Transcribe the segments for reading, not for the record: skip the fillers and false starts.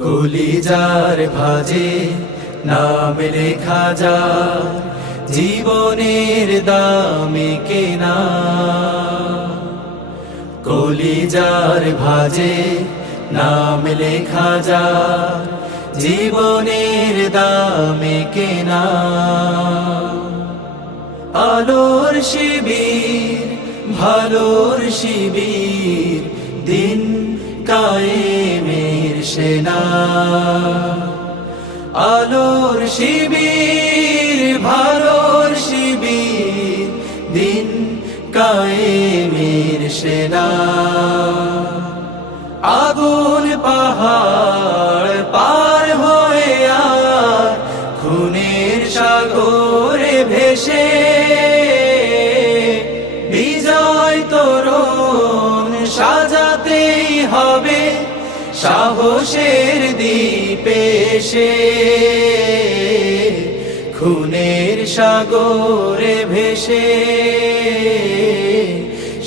কলিজার ভাজে নাম লেখা যায়, জীবনের দামে কেনা। কলিজার ভাজে নাম লেখা যায়, জীবনের দামে কেনা। আলোর শিবির, ভালোর শিবির, দিন কায়েমের সেনা। আলোর শিবির, ভালোর শিবির, দিন কায়েমের সেনা। আগুন পাহাড় পার হয়ে আর খুনের সাগরে ভেসে, বিজয় তোরণ সাজাতেই হবে সাহসের দ্বীপে সে। খুনের সাগরে ভেসে,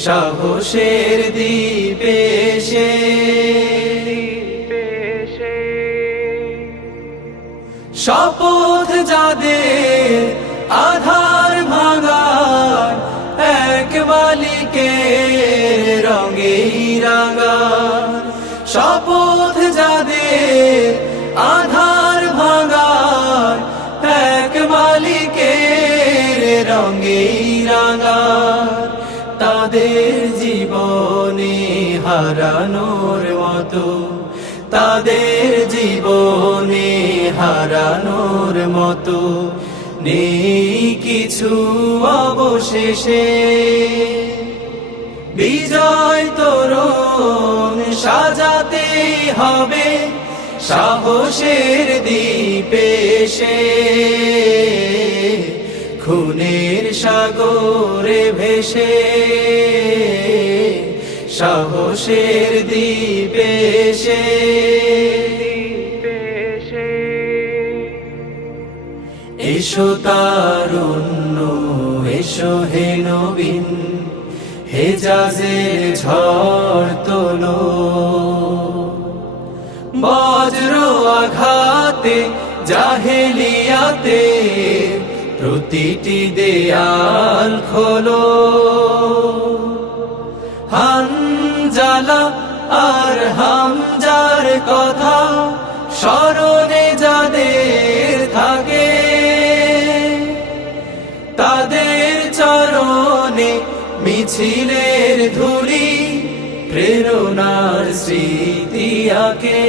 সাহসের দ্বীপে সে। শপথ যাদের আধার ভাঙার, এক মালিকের রঙেই রাঙা। শপথ যাদের আধার ভাঙার, এক মালিকের রঙেই রাঙা। তাদের জীবনে হারানোর মতো, তাদের জীবনে হারানোর মতো নেই কিছু অবশেষে। বিজয় তোরণ সাজাতেই হবে সাহসের দ্বীপে সে। খুনের সাগরে ভেসে, সাহসের দ্বীপে সে। এসো তারুণ্য, এসো হে নবীন, হেজাজের ঝড় তোলো। বজ্র আঘাতে জাহেলিয়াতে প্রতিটি দেয়াল খোলো। হানজালা আর হামজার কথা স্মরণে যাদের থাকে, তাদের চরণে মিছিলের ধুলি প্রেরণার স্মৃতি আঁকে।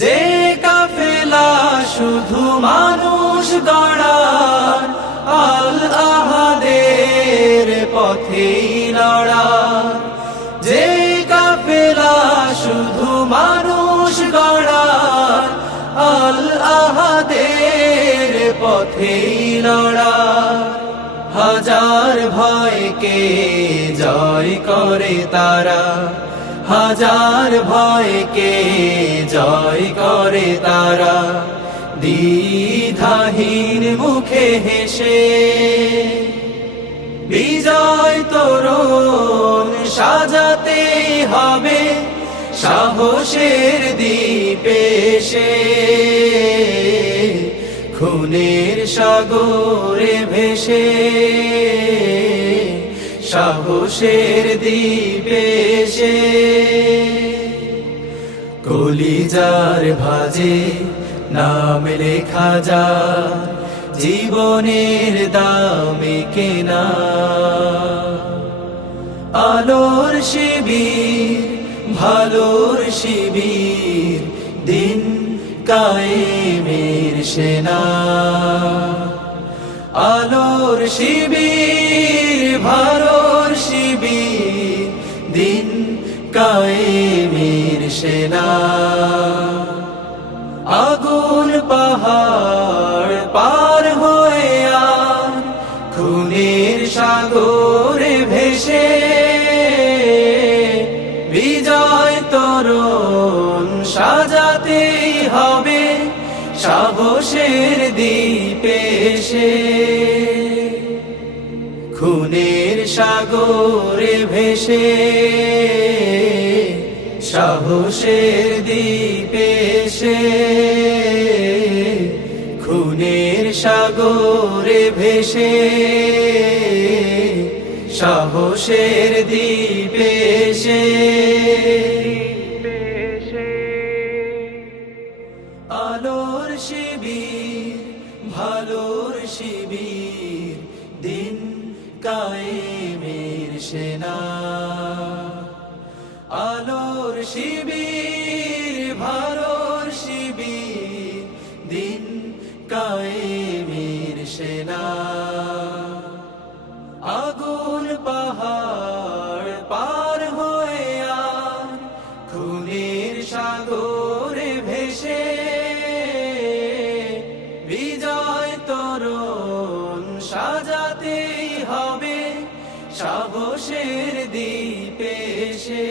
যে কাফেলা শুধু মানুষ গড়ার, আল আহাদের পথেই লড়া। যে কাফেলা শুধু মানুষ গড়ার, আল আহাদের পথেই লড়া। হাজার ভয়কে জয় করে তারা, হাজার ভয়কে জয় করে তারা। দ্বিধাহীন মুখে হেসে, বিজয় তোরণ সাজাতেই হবে সাহসের দ্বীপে সে। খুনের সাগরে ভেসে, সাহসের দ্বীপে সে। কলিজার ভাজে নাম লেখা যায়, জীবনের দামে কেনা। আলোর শিবির, ভালোর শিবির, দিন কায়েমের সেনা। আলোর শিবির, ভালোর শিবির, দিন কায়েমের সেনা। আগুন পাহাড় পার হয়ে আর খুনের সাগরে ভেসে, সাগরে ভেসে সাহসের দ্বীপে এসে খুনের সাগরে ভেসে সাহসের দ্বীপে এসে আলোর শিবির ভালোর শিবির দিন কায়েমের সেনা আলোর শিবির ভালোর শিবির দিন কায়েমের সেনা আগুন পাহাড় পার হয়ে আর খুনের সাগরে ভেসে বিজয় তরণ সাজাতেই হবে সাহসের দ্বীপে এসে।